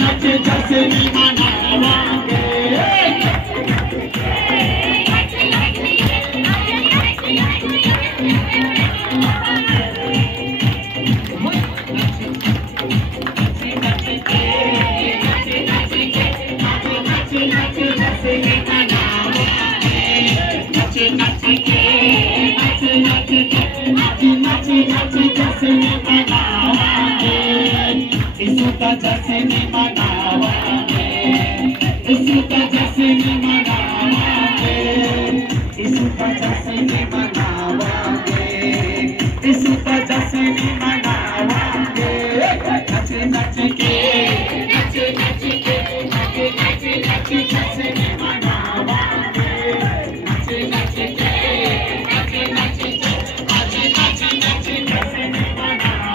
नाचे जश्न मनावांगे जश्न मनावांगे इसका जश्न मनावांगे इसका जश्न मनावांगे इसका जश्न मनावांगे नच नच के नच नच के नच नच नच जश्न मनावांगे नच नच के नच नच के आज नच नच जश्न मनावांगे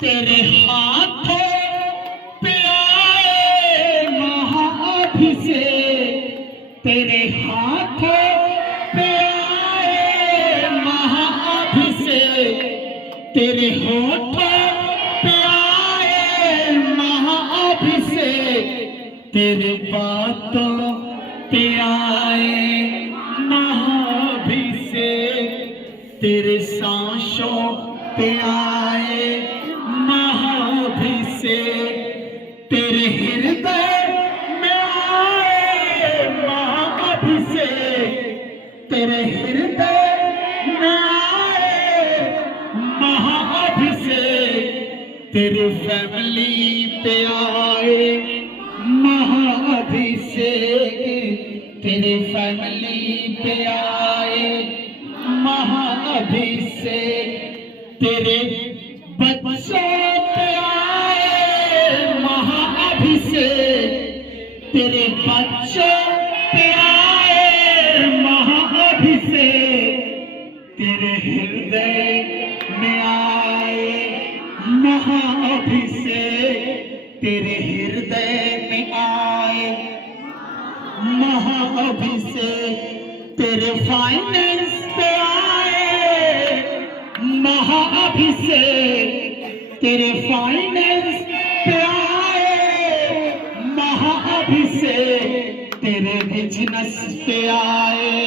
तेरे हाथों पे आए महाअभिषेक, तेरे हाथों पे आए महाअभिषेक, तेरे होठों पे आए महाअभिषेक, तेरे बातों पे आए महाअभिषेक, तेरे सांसों पे आए महाअभिषेक, तेरे हृदय में आए महाअभिषेक, तेरे हृदय में आए महाअभिषेक, तेरे फैमिली पे आए महाअभिषेक, तेरे फैमिली पे आए महाअभिषेक, तेरे बच्चों पे आए महाअभिषेक, तेरे बच्चों पे आए महाअभिषेक, तेरे हृदय में आए महाअभिषेक, तेरे हृदय में आए महाअभिषेक, तेरे फाइनेंस पे आए महाअभिषेक, तेरे फाइनेंस पे आए महाअभिषेक, तेरे बिजनेस पे आए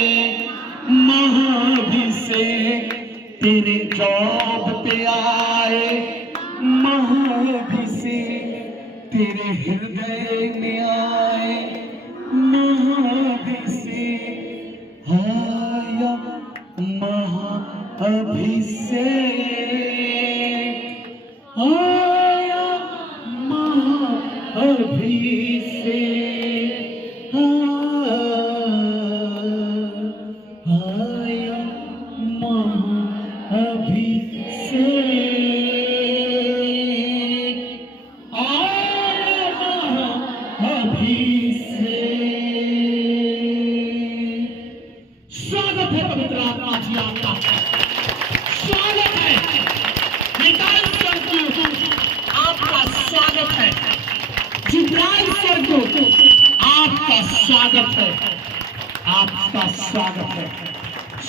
महाअभिषेक, तेरे जॉब पे आए महाअभिषेक, तेरे हृदय में आए महाअभिषेक, आया महाअभिषेक, आया महाअभिषेक, आया महाअभिषेक, आया महाअभिषेक। स्वागत है पवित्र आत्मा जी आपका, स्वागत है निकाल स्वर्गदूत, आपका स्वागत है जिब्राइल स्वर्गदूत, आपका स्वागत है, आपका स्वागत है,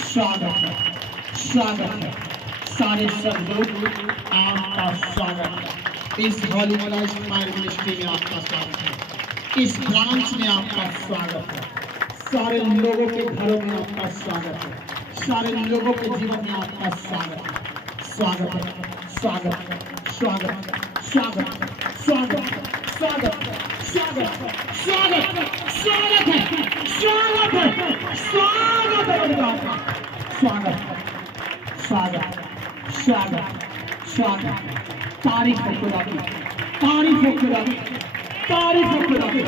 स्वागत है, स्वागत है। सारे स्वर्गदूत आपका स्वागत है। इस हॉली फायर मिनिस्ट्री में आपका स्वागत है, इस ब्रांच में आपका स्वागत है, सारे लोगों के घरों में आपका स्वागत है, सारे लोगों के जीवन में आपका स्वागत है, स्वागत है, स्वागत है, स्वागत है, स्वागत है, स्वागत है, स्वागत है, स्वागत है, स्वागत है, स्वागत है, स्वागत है, स्वागत है, स्वागत है, स्वागत, स्वागत, स्वागत, तारीफ हो खुदा की, तारीफ हो खुदा की, तारीफ हो खुदा की,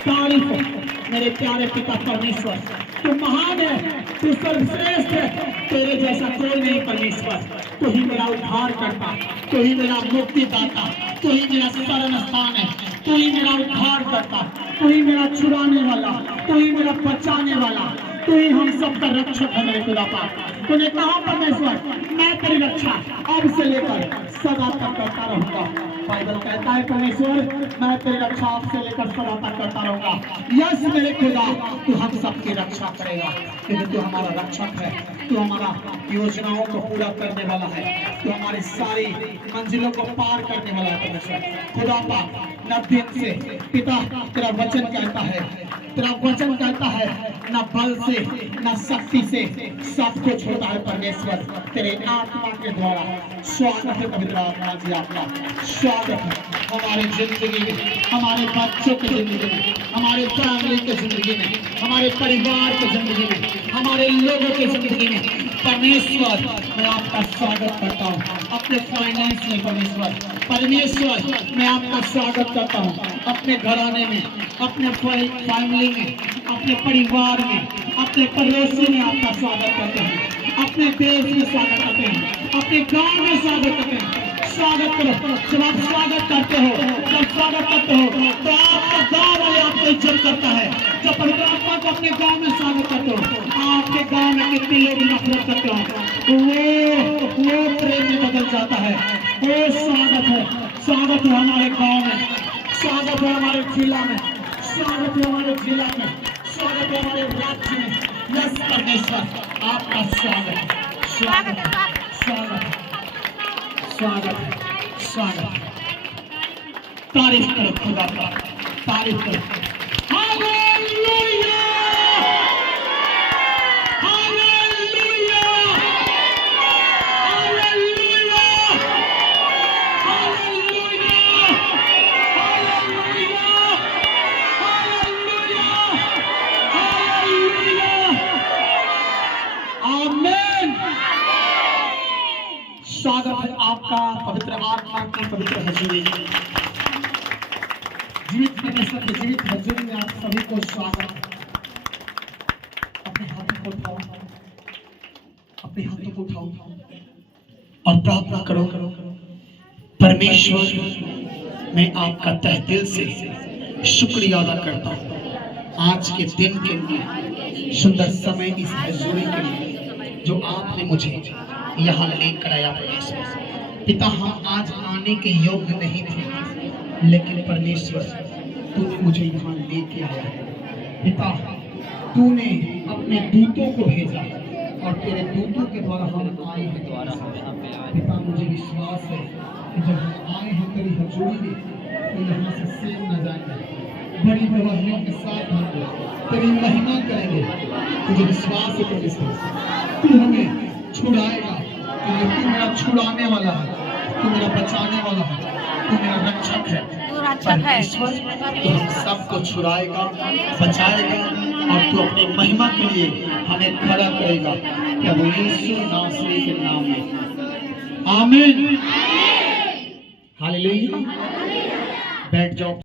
तारीफ हो मेरे प्यारे पिता परमेश्वर। तू महान है, तू सर्वश्रेष्ठ है, तेरे जैसा कोई नहीं परमेश्वर। तू ही मेरा उद्धार करता, तू ही मेरा मुक्तिदाता, तू ही मेरा शरण स्थान है। तू ही मेरा उद्धार करता, तू ही मेरा छुड़ाने वाला, तू ही मेरा बचाने वाला, तू ही हम सबका रक्षक है मेरे खुदा पाक। तूने कहा परमेश्वर मैं तेरी रक्षा अब से लेकर सदा तक करता रहूंगा। बाइबल कहता है परमेश्वर मैं तेरी रक्षा अब से लेकर सदा तक करता रहूंगा। यस मेरे खुदा तू हम सबकी रक्षा करेगा, क्योंकि तू हमारा रक्षक है, तू हमारा योजनाओं को पूरा करने वाला है, तू हमारी सारी मंजिलों को पार करने वाला है। परमेश्वर खुदा पाक न दिन से पिता तेरा वचन कहता है, तेरा वचन कहता है न बल से न शक्ति से सब कुछ होता है परमेश्वर तेरे आत्मा के द्वारा। स्वागत है पवित्र आत्मा जी आपका, स्वागत है हमारे जिंदगी में, हमारे बच्चों की जिंदगी में, हमारे फैमिली की जिंदगी में, हमारे परिवार की जिंदगी में, हमारे लोगों की जिंदगी में। परमेश्वर मैं आपका स्वागत करता हूँ अपने फाइनेंस में। परमेश्वर मैं आपका स्वागत करता हूँ अपने घराने में, अपने फैमिली में, अपने परिवार में, अपने पड़ोसी में आपका स्वागत करते हैं, अपने देश में स्वागत करते हैं, अपने गांव में स्वागत करते हैं। स्वागत करो। जब आप स्वागत करते हो, जब स्वागत करते हो तो आपका गांव वाले आपको इज्जत करता है। जब पवित्र आत्मा को अपने गांव में स्वागत करते हो, आपके गांव में कितने लोग नफरत करते हो वो प्रेम में बदल जाता है। वो स्वागत है, स्वागत है हमारे गांव में, स्वागत है हमारे जिला में, स्वागत है हमारे जिला में, स्वागत है हमारे राज्य में। यस परमेश्वर आपका स्वागत, स्वागत, स्वागत, स्वागत, स्वागत। तारीफ करो खुदा का, तारीफ करो। Hallelujah, hallelujah, hallelujah, hallelujah, hallelujah, hallelujah, आमीन। स्वागत है आपका पवित्र आत्मा की पवित्र हजूरी में, जीवित परमेश्वर के जीवित हजूरी में आप सभी को स्वागत है। अपने हाथों को उठाओ, अपने हाथों को उठाओ और प्रार्थना करो। परमेश्वर मैं आपका तहे दिल से शुक्रिया अदा करता हूँ आज के दिन के लिए, सुंदर समय इस हजूरी के लिए जो आपने मुझे यहाँ लेकर आया। परमेश्वर पिता हम आज आने के योग्य नहीं थे, लेकिन परमेश्वर तूने मुझे यहाँ लेके आया है। पिता तूने अपने दूतों को भेजा और तेरे दूतों के द्वारा हम आए हैं। पिता मुझे विश्वास है कि जब हम आए हैं तेरी हजूरी में तो यहाँ से सेम न जाएंगे, बड़ी गवाहियों के साथ हम तेरी महिमा करेंगे। मुझे विश्वास है परमेश्वर तू हमें छुड़ाएगा, तू मेरा छुड़ाने वाला है, तू मेरा बचाने वाला है, तू मेरा रक्षक है। परमेश्वर तू हम सबको छुड़ाएगा, बचाएगा और तू अपनी महिमा के लिए हमें खड़ा करेगा। प्रभु यीशु नासरी के नाम में आमीन। हालेलुया। बैठ जाओ।